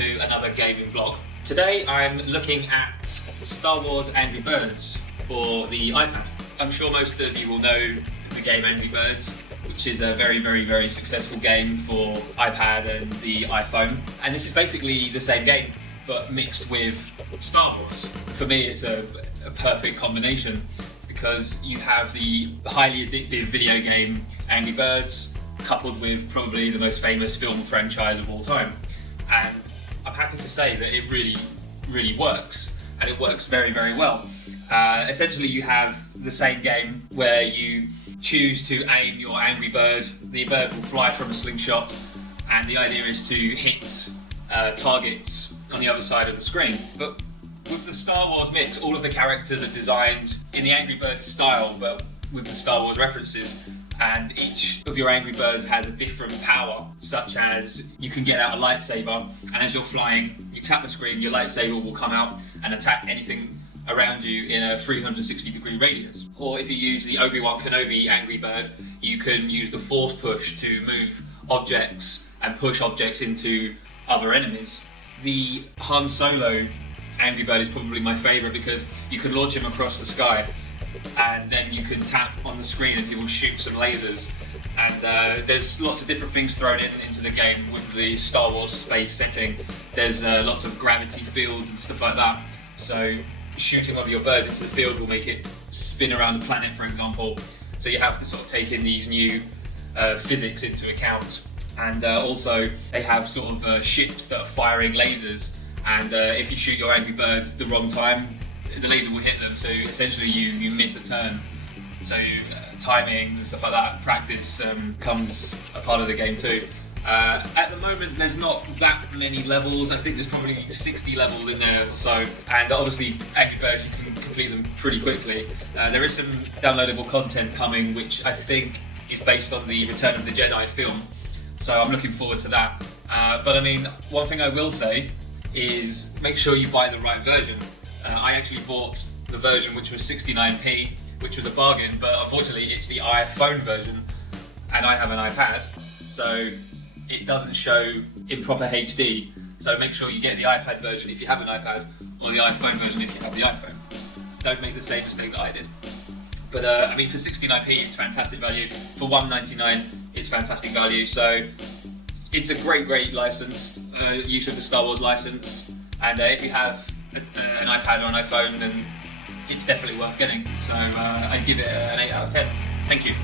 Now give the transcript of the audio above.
to another gaming vlog. Today I'm looking at Star Wars Angry Birds for the iPad. I'm sure most of you will know the game Angry Birds, which is a very successful game for iPad and the iPhone. And this is basically the same game, but mixed with Star Wars. For me, it's a perfect combination because you have the highly addictive video game Angry Birds, coupled with probably the most famous film franchise of all time. And I'm happy to say that it really works, and it works very well. Essentially you have the same game where you choose to aim your Angry Bird. The bird will fly from a slingshot, and the idea is to hit targets on the other side of the screen. But with the Star Wars mix, all of the characters are designed in the Angry Birds style, but with the Star Wars references. And each of your Angry Birds has a different power, such as you can get out a lightsaber, and as you're flying, you tap the screen, your lightsaber will come out and attack anything around you in a 360-degree radius. Or if you use the Obi-Wan Kenobi Angry Bird, you can use the Force Push to move objects and push objects into other enemies. The Han Solo Angry Bird is probably my favourite because you can launch him across the sky, and then you can tap on the screen and he will shoot some lasers. And there's lots of different things thrown into the game with the Star Wars space setting. There's lots of gravity fields and stuff like that. So shooting one of your birds into the field will make it spin around the planet, for example. So you have to sort of take in these new physics into account. And also they have sort of ships that are firing lasers. And if you shoot your Angry Birds the wrong time, the laser will hit them, so essentially you miss a turn. So timings and stuff like that, practice comes a part of the game too. At the moment there's not that many levels. I think there's probably 60 levels in there or so, and obviously Angry Birds you can complete them pretty quickly. There is some downloadable content coming which I think is based on the Return of the Jedi film, so I'm looking forward to that. But I mean, one thing I will say is make sure you buy the right version. I actually bought the version which was 69p, which was a bargain, but unfortunately it's the iPhone version and I have an iPad, so it doesn't show in proper HD. So make sure you get the iPad version if you have an iPad, or the iPhone version if you have the iPhone. Don't make the same mistake that I did. But I mean, for 69p it's fantastic value. For $1.99 it's fantastic value. So it's a great license, use of the Star Wars license, and if you have an iPad or an iPhone, then it's definitely worth getting. So I'd give it an 8 out of 10. Thank you.